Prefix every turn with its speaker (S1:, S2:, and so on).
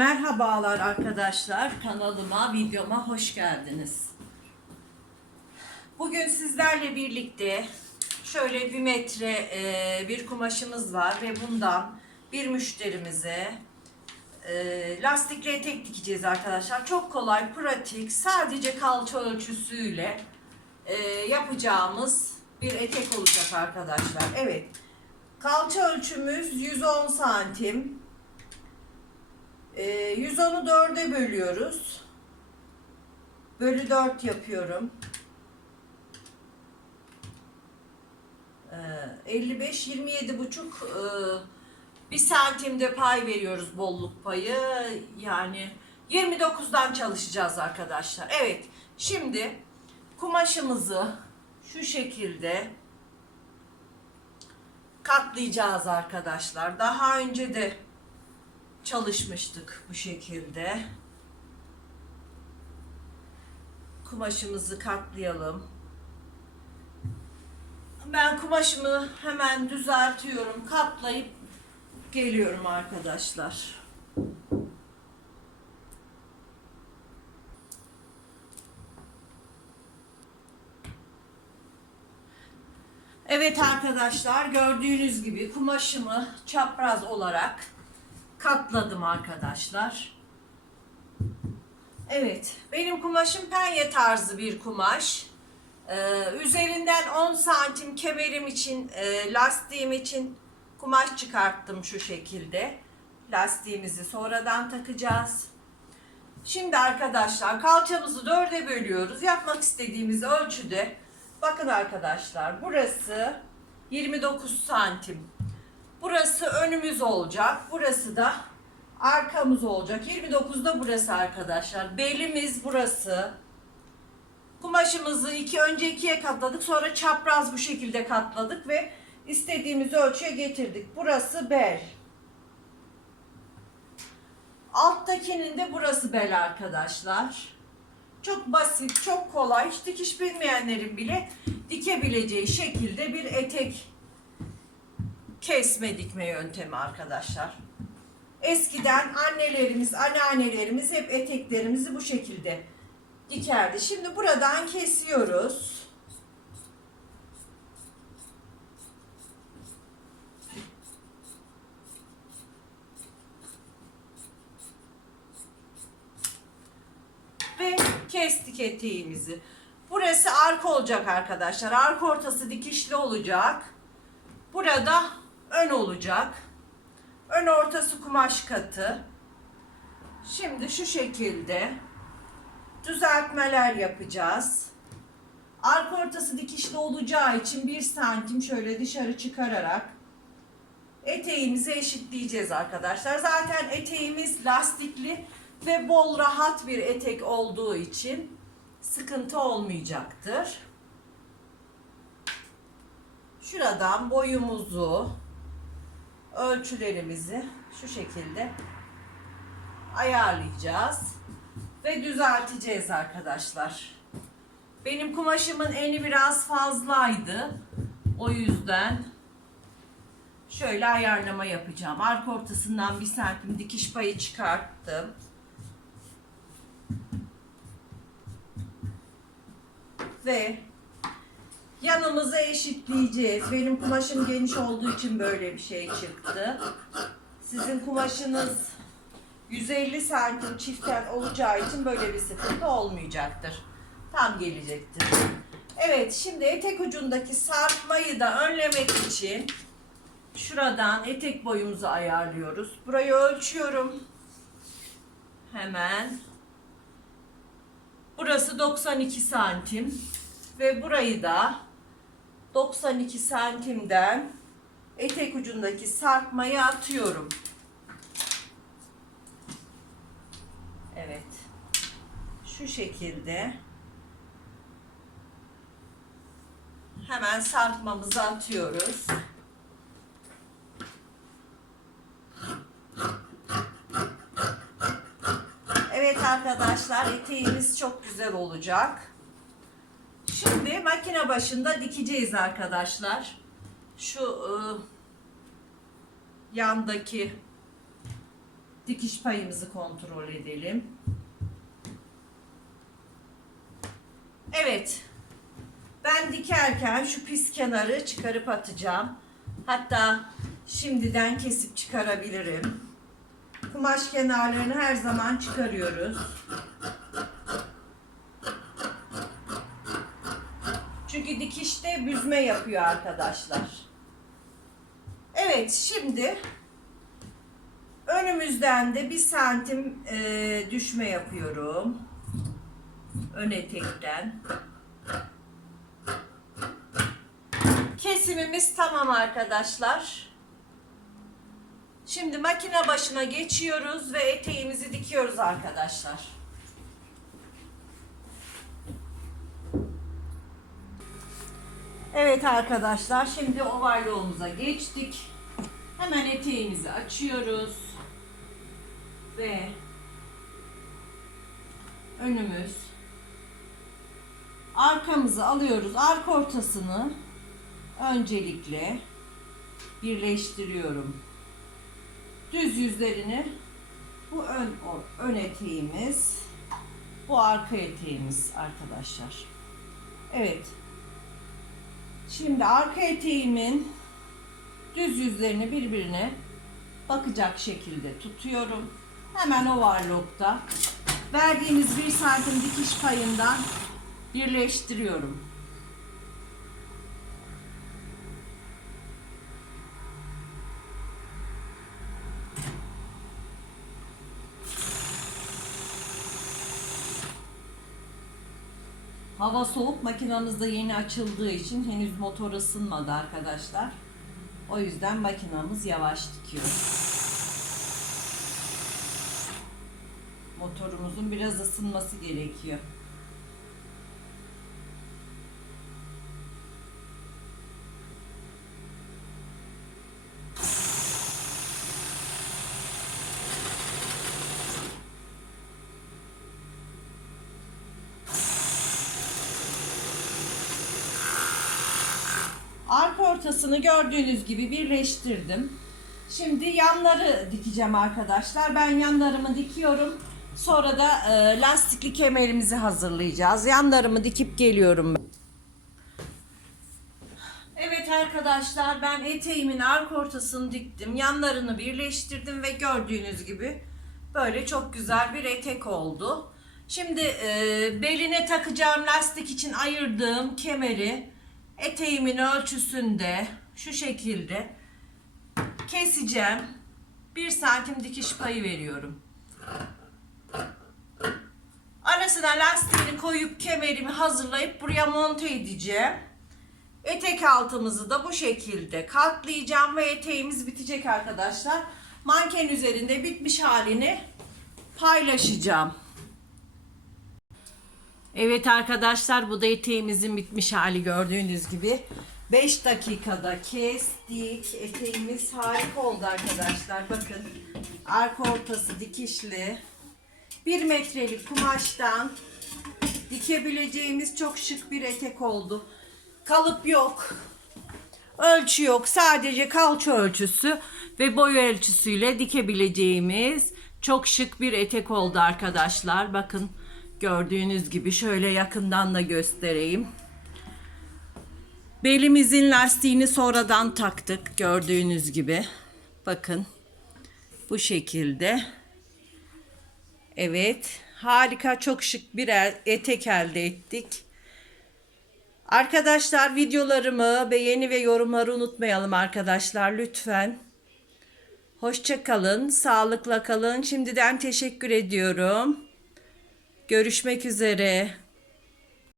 S1: Merhabalar arkadaşlar kanalıma videoma hoş geldiniz. Bugün sizlerle birlikte şöyle bir metre e, bir kumaşımız var ve bundan bir müşterimize e, lastikli etek dikeceğiz arkadaşlar. Çok kolay, pratik, sadece kalça ölçüsüyle e, yapacağımız bir etek olacak arkadaşlar. Evet, kalça ölçümüz 110 santim. Ee, 110'u 4'e bölüyoruz. Bölü 4 yapıyorum. Ee, 55 27 buçuk e, bir santimde pay veriyoruz bolluk payı. Yani 29'dan çalışacağız arkadaşlar. Evet. Şimdi kumaşımızı şu şekilde katlayacağız arkadaşlar. Daha önce de çalışmıştık bu şekilde. Kumaşımızı katlayalım. Ben kumaşımı hemen düzeltiyorum, katlayıp geliyorum arkadaşlar. Evet arkadaşlar gördüğünüz gibi kumaşımı çapraz olarak katladım arkadaşlar. Evet, benim kumaşım penye tarzı bir kumaş. Ee, üzerinden 10 santim kemerim için, e, lastiğim için kumaş çıkarttım şu şekilde. Lastiğimizi sonradan takacağız. Şimdi arkadaşlar kalçamızı dörde bölüyoruz. Yapmak istediğimiz ölçüde. Bakın arkadaşlar burası 29 santim. Burası önümüz olacak. Burası da arkamız olacak. 29'da burası arkadaşlar. Belimiz burası. Kumaşımızı iki önce ikiye katladık. Sonra çapraz bu şekilde katladık ve istediğimiz ölçüye getirdik. Burası bel. Alttakinin de burası bel arkadaşlar. Çok basit, çok kolay. Hiç dikiş bilmeyenlerin bile dikebileceği şekilde bir etek kesme dikme yöntemi arkadaşlar. Eskiden annelerimiz, anneannelerimiz hep eteklerimizi bu şekilde dikerdi. Şimdi buradan kesiyoruz. Ve kestik eteğimizi. Burası arka olacak arkadaşlar. Arka ortası dikişli olacak. Burada ön olacak. Ön ortası kumaş katı. Şimdi şu şekilde düzeltmeler yapacağız. Arka ortası dikişli olacağı için bir santim şöyle dışarı çıkararak eteğimizi eşitleyeceğiz arkadaşlar. Zaten eteğimiz lastikli ve bol rahat bir etek olduğu için sıkıntı olmayacaktır. Şuradan boyumuzu, ölçülerimizi şu şekilde ayarlayacağız ve düzelteceğiz arkadaşlar. Benim kumaşımın eni biraz fazlaydı. O yüzden şöyle ayarlama yapacağım. Arka ortasından bir santim dikiş payı çıkarttım. Ve yanımızı eşitleyeceğiz. Benim kumaşım geniş olduğu için böyle bir şey çıktı. Sizin kumaşınız 150 santim çiften olacağı için böyle bir sıkıntı olmayacaktır. Tam gelecektir. Evet şimdi etek ucundaki sarkmayı da önlemek için şuradan etek boyumuzu ayarlıyoruz. Burayı ölçüyorum. Hemen. Burası 92 santim ve burayı da 92 santimden etek ucundaki sarkmayı atıyorum. Evet. Şu şekilde hemen sarkmamızı atıyoruz. Evet arkadaşlar eteğimiz çok güzel olacak. Şimdi makine başında dikeceğiz arkadaşlar. Şu ıı, yandaki dikiş payımızı kontrol edelim. Evet. Ben dikerken şu pis kenarı çıkarıp atacağım. Hatta şimdiden kesip çıkarabilirim. Kumaş kenarlarını her zaman çıkarıyoruz. Çünkü dikişte büzme yapıyor arkadaşlar. Evet şimdi önümüzden de bir santim e, düşme yapıyorum. Ön etekten. Kesimimiz tamam arkadaşlar. Şimdi makine başına geçiyoruz ve eteğimizi dikiyoruz arkadaşlar. Evet arkadaşlar şimdi oval yolumuza geçtik. Hemen eteğimizi açıyoruz. Ve önümüz arkamızı alıyoruz. Arka ortasını öncelikle birleştiriyorum. Düz yüzlerini bu ön ön eteğimiz, bu arka eteğimiz arkadaşlar. Evet. Şimdi arka eteğimin düz yüzlerini birbirine bakacak şekilde tutuyorum. Hemen overlock'ta verdiğimiz bir santim dikiş payından birleştiriyorum. Hava soğuk makinamız da yeni açıldığı için henüz motor ısınmadı arkadaşlar. O yüzden makinamız yavaş dikiyor. Motorumuzun biraz ısınması gerekiyor. Arka ortasını gördüğünüz gibi birleştirdim. Şimdi yanları dikeceğim arkadaşlar. Ben yanlarımı dikiyorum. Sonra da e, lastikli kemerimizi hazırlayacağız. Yanlarımı dikip geliyorum. Evet arkadaşlar ben eteğimin arka ortasını diktim. Yanlarını birleştirdim ve gördüğünüz gibi böyle çok güzel bir etek oldu. Şimdi e, beline takacağım lastik için ayırdığım kemeri eteğimin ölçüsünde şu şekilde keseceğim. Bir santim dikiş payı veriyorum. Arasına lastiğini koyup kemerimi hazırlayıp buraya monte edeceğim. Etek altımızı da bu şekilde katlayacağım ve eteğimiz bitecek arkadaşlar. Manken üzerinde bitmiş halini paylaşacağım. Evet arkadaşlar bu da eteğimizin bitmiş hali gördüğünüz gibi. 5 dakikada kestik. Eteğimiz harika oldu arkadaşlar. Bakın arka ortası dikişli. 1 metrelik kumaştan dikebileceğimiz çok şık bir etek oldu. Kalıp yok. Ölçü yok. Sadece kalça ölçüsü ve boy ölçüsüyle dikebileceğimiz çok şık bir etek oldu arkadaşlar. Bakın gördüğünüz gibi şöyle yakından da göstereyim. Belimizin lastiğini sonradan taktık gördüğünüz gibi. Bakın bu şekilde. Evet harika çok şık bir etek elde ettik. Arkadaşlar videolarımı beğeni ve yorumları unutmayalım arkadaşlar lütfen. Hoşça kalın, sağlıkla kalın. Şimdiden teşekkür ediyorum. Görüşmek üzere.